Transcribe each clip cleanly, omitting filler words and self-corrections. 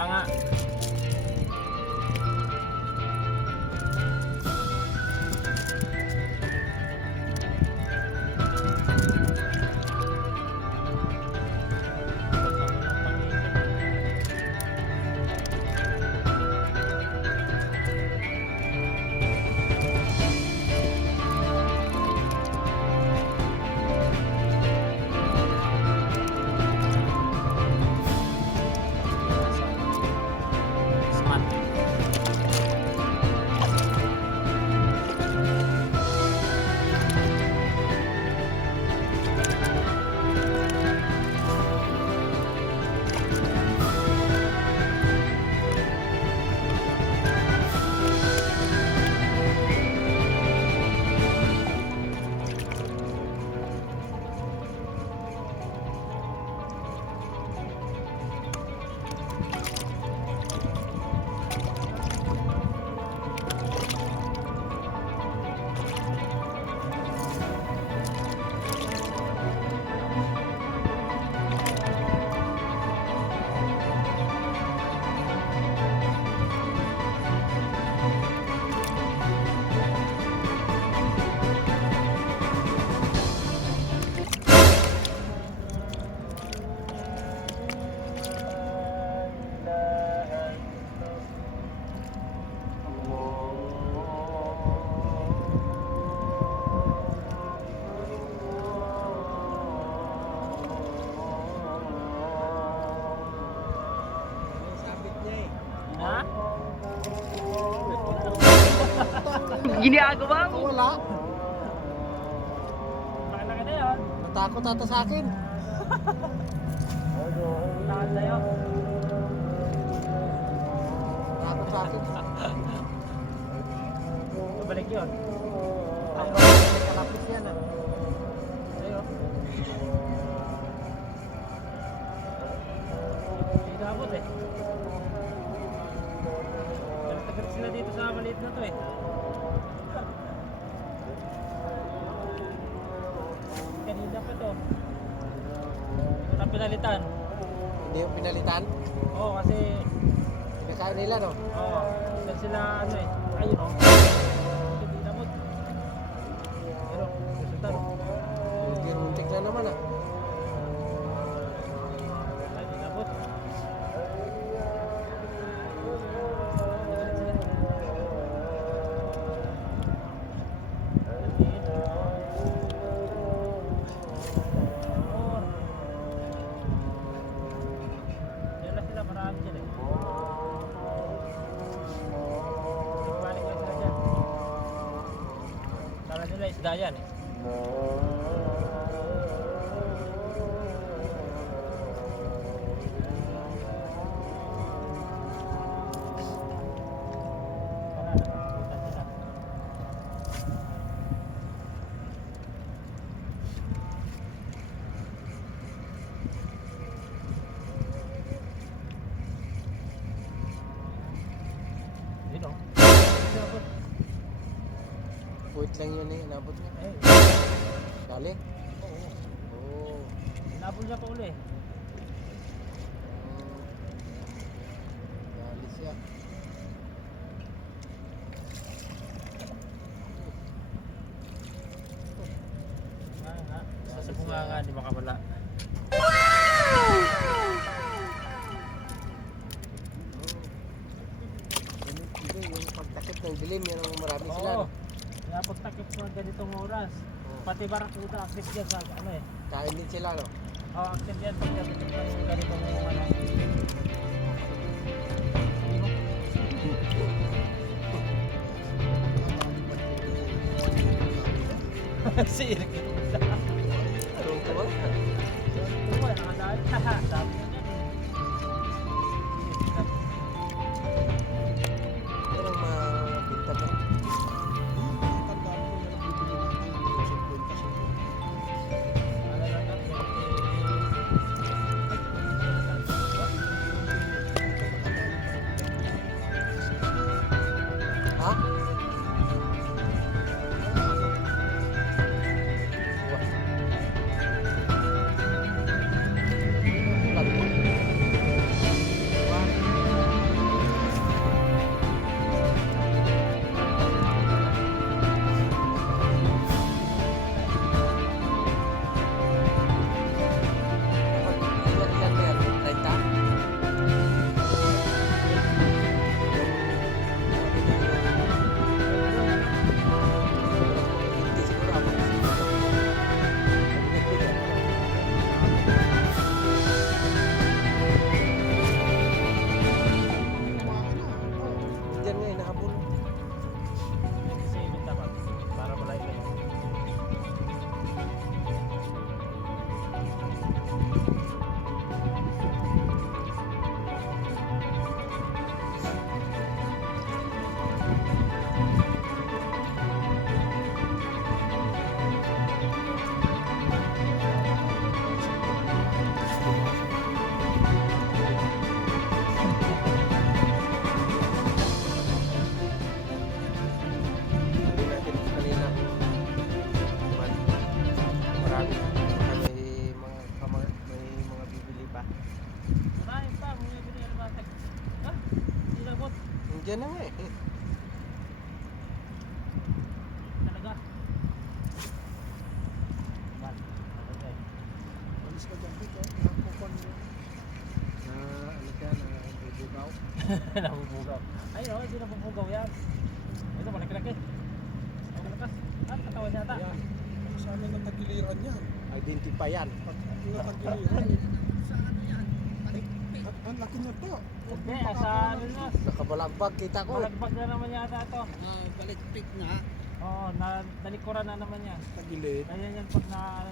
bunganga. Ginagawa mo? Wala. Laki-laki na yun. Natakot ata sa akin. Lakad sa'yo. Natakot sa akin. Balik yun. Ayun, may kalapit yan ah. Sa'yo. Hindi nakabot eh. Galit sila dito sa maliit na to eh. Kanina pa to. Ito na pinalitan. Hindi yung pinalitan. Oo kasi Pinakain nila no? oo, sila ano eh. Ayun oh. Hindi nabot. Pero resulta no. Hindi runtik na naman ah. Hindi nabot. Isda yan eh. Puwit lang yun eh, inabot niya. Eh, Dali? oo. Oo. Nabol niya pa uli. Dali siya. Sa bunganga, di makawala. Ganito yung pagtakip ng dilim, yan ang marami sila. Oo. No? Kaya pagtakip mo ng ganitong oras, pati barakuda active dyan sa ano eh. Kain din sila no? Oo, active yan pag ganitong ano. Sirik ito. Anong ko ba? Ito mo, nakadaan. Sabi niya yan. Yan ang mapinta mo. Ha? Wah. Diyan na nga eh. Talaga. Yan. Okay. Alis ka dyan dito. Nakakupon mo. Ano ka, nabubugaw. Nabubugaw. Ay, no, hindi nabubugaw yan. Ito, malaki-laki. Ang malakas. Ang katawan yata. Yan. Sana natagiliran yan. Identify yan. Pag natagiliran eh. Ang laki na to. Hindi, sa ano na. Nakabalagbag kita ko. Malagbag na naman yata ito. Balikpik na. Oo, nalikuran na naman yan. Tagilid. Kaya yan pag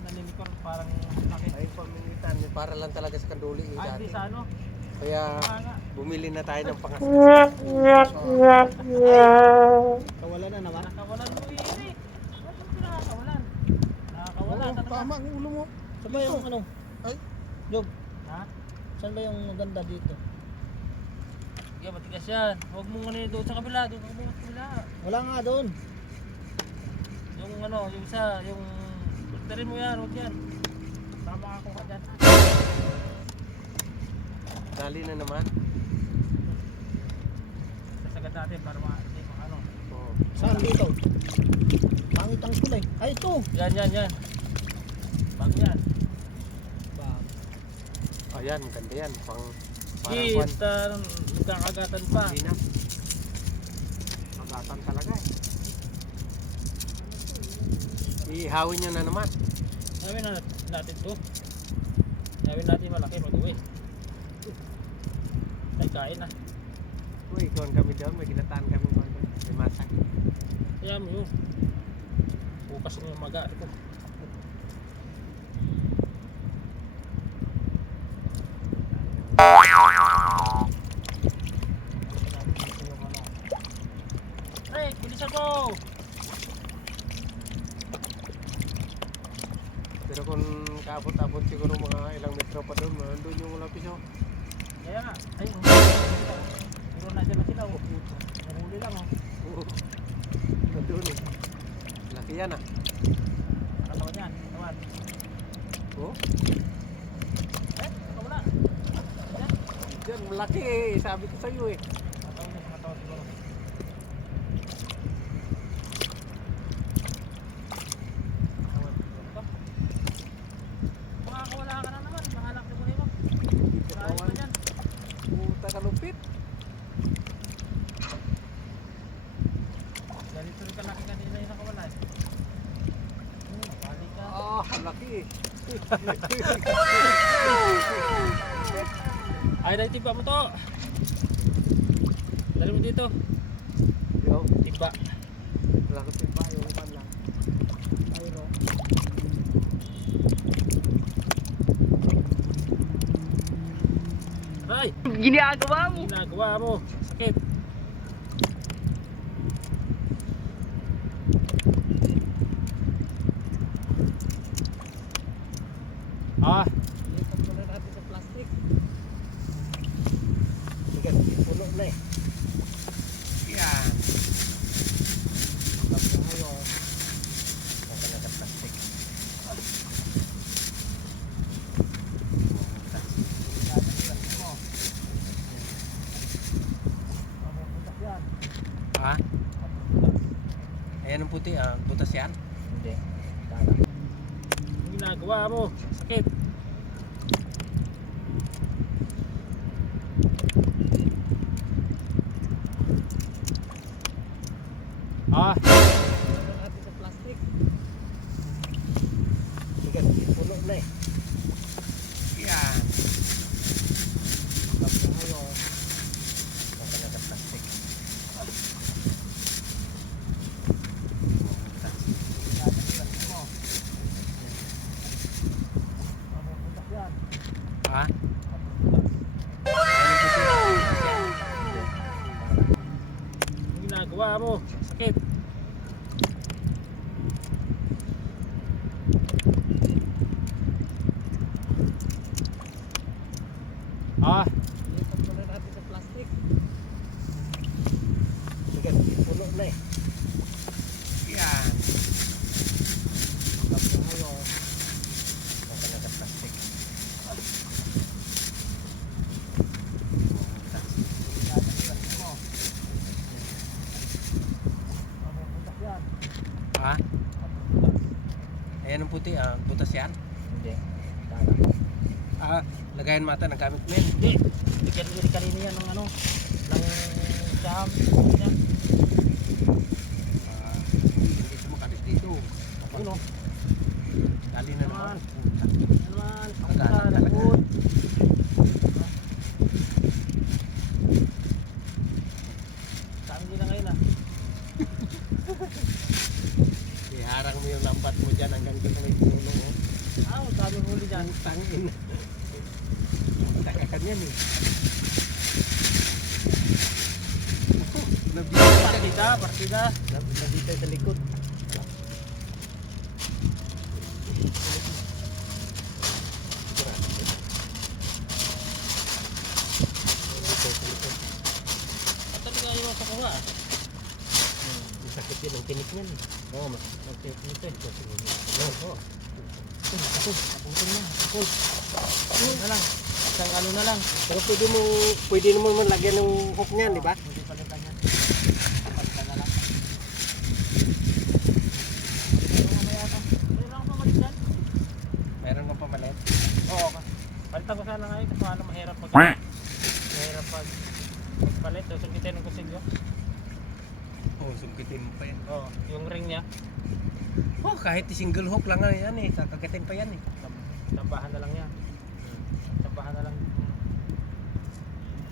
nalilikor, parang laki. Ay, pamilitan. Para lang talaga sa kanduli eh, Ay, hindi dati. sa ano. Kaya Kaya nga. bumili na tayo ng pangas. Kawala na naman. Nakakawalan mo iri. Ba't mo pinakakawalan? Nakakawalan. Oo, tama ang ulo mo. Saan ba yung ano? Ay. Job, Ha? saan ba yung maganda dito? Sige, matigas yan. Huwag mo ano doon sa kabila. Doon ka muna sa kabila. Wala nga doon. Yung ano, yung isa, yung... Pagtarin mo yan, huwag yan. Tama ako ka dyan. Dali na naman. Sasagad natin para hindi ano. Oo. Saan dito? Pangit ang kulay. Ay, ito. Yan. Bago yan. Ayan, maganda yan. Parang Shit, kwan. nagkakagatan pa. Hindi na. Magatan talaga eh. Ihawin nyo na naman. Gawin na natin to. Gawin natin malaki mag-uwi. Ay, kain na. Uy, kuhan kami doon. May ginataan kami doon. May masak. Kaya mo yun. Bukas mo yung maga. Ito. Hey, bilisan mo! Pero kung kaabot-abot siguro mga ilang metro pa doon, doon yung wala piso. Kaya nga. Ay, puro na dyan na sila. Oh. Nahuli lang oh. Oo. Doon eh. Laki yan ah. Katawan yan. Katawan. Oo. Eh, wala. Yan. Diyan, malaki eh. Sabi ko sa'yo eh. Katawan niya. Katawan siguro. Katawan siguro. Makakawala ka na naman. Mahalak na mo nimo. Marami pa dyan. Puta kalupit. Ganito rin kalaki kanina yung nakawala eh. Balik ka. Ah, laki eh. Ay, dahil timba mo to. Dali mo dito. Yo, Timba. wala ko tipa yung pan lang. Ayro. Aray! Ginagawa mo. Ginagawa mo. Sakit. Ah, Lipat mo na natin sa plastic. Bigat, puno na eh. Yan. Tapos tayo. Saka na sa plastic. Ha? Ayan ang puti ah. Butas yan. hindi. Ginagawa mo. Sakit. Ah, Lipat na natin sa plastic. Bigat, puno na eh. Yan. Tapos tayo. Saka na sa plastic. Ha? ginagawa mo. Sakit. Ah, Lipat mo na natin sa plastic. Bigat, puno na eh. Yan. Tapos tayo. Saka na sa plastic. Lagayan mata ng gamit mo yan. Hindi. Bigyan mo kanina yan ng ano. Ng saham. Yan. Hindi siya makadit dito. Yun o. Dali na naman. Naman. Agad Pangsa. talaga. Lagod. Saan din na ngayon ah. Iharang mo yung lambat mo dyan hanggang sa may puno. Ah, ang daming huli dyan. Tangin. Takakan yan eh. Partida, partida. Nandito sa likod. Talaga yung sa kuha. Sakit yun ang tinik niyan. Oo, mag-take nito. Oo. Aputin mo, apul. Ano na lang. Isang ano na lang. Pero pwede mo man lagyan ng hook niyan, di ba? Hindi palitan yan. Palitan na lang. Mamaya ka. Meron ako pamalit dyan. Meron kang pamalit. Oo. Palitan ko sana ngayon kasi paano mahirap mahirap magpalit. So, sungkitin ng kusilyo. Oo, sungkitin mo pa yan. Oo. Yung ring niya. Oh, kahit single hook lang nga yan eh. Kakagatin pa yan eh. Tambahan na lang yan. Tambahan na lang.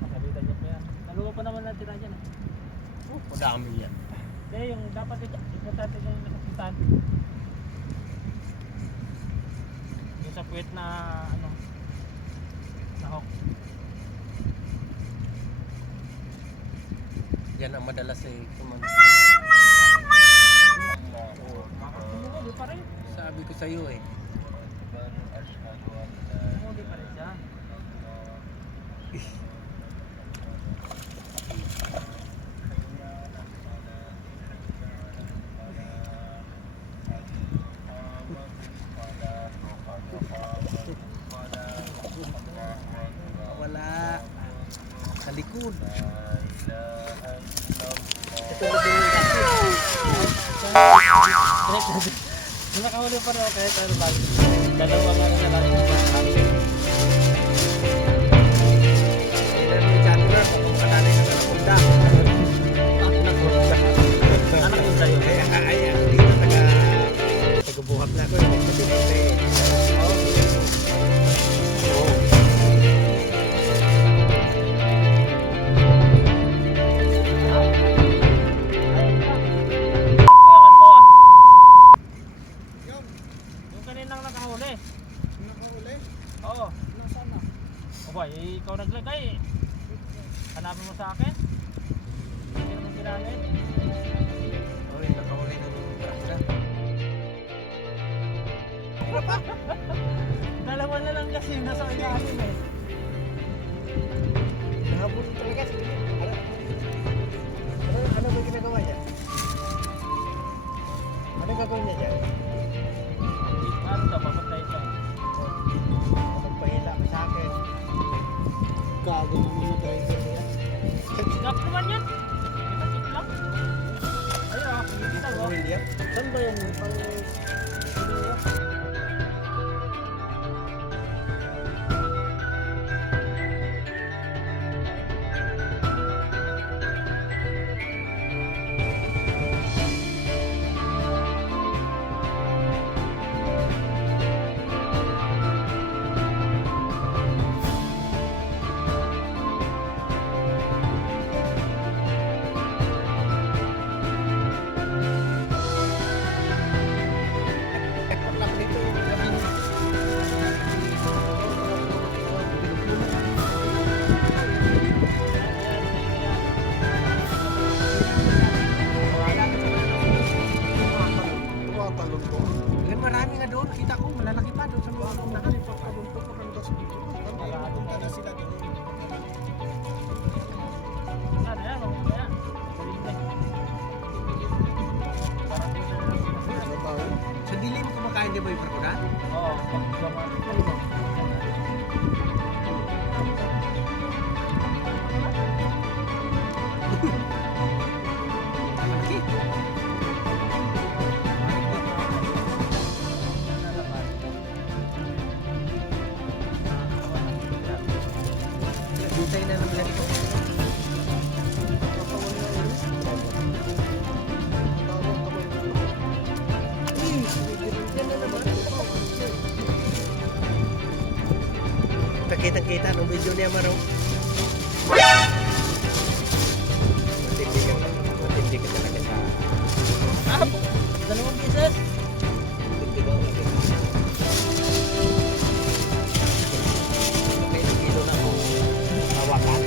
Masalitan niya pa yan. Naluwa pa naman natin na dyan. Oh, madami yan. Hindi, yung dapat importante niya yung nasakitan. Yung sa puwet na ano na hook. Yan ang madalas eh. Hindi pa rin. Sabi ko sa iyo eh. Hindi pa rin siya. Wala. Sa likod. Nakahuli pa rin ako kahit ano ba. Dalawa nga na lang yung pagkakas. May chato na kung kananay na nanapunta. Anak ko sa'yo. Ay, dito taga-buhak na ako. Magpapilita eh. Oo. Kuyangan mo ah. Yung kaninang nakahuli. Nakahuli? Oo. Nasaan na? O ba, ikaw naglagay eh. Hanapin mo sa akin. Hindi naman ginamit. Oy, nakahuli ng brasa. Dalawa na lang kasi nasa ilalim eh. Nahabol talaga si Billy. Ano ba ginagawa niya? Ano gagawin niya dyan? Ano daw, papatay ito. Magpahila ka sa akin. Gago ng mga driver niya. Gap naman yan. Kita chip lang. Ayun ah, kita Ano mo. hindi yan? Saan ba yan? Pang... kitang-kita nung video niya maro. Matindi ka talaga sa... Ah, dalawang pieces. Okay, kilo na kung hawakan.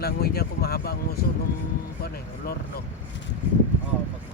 langoy niya kung mahaba ang muso nung lor, no? Oo, pag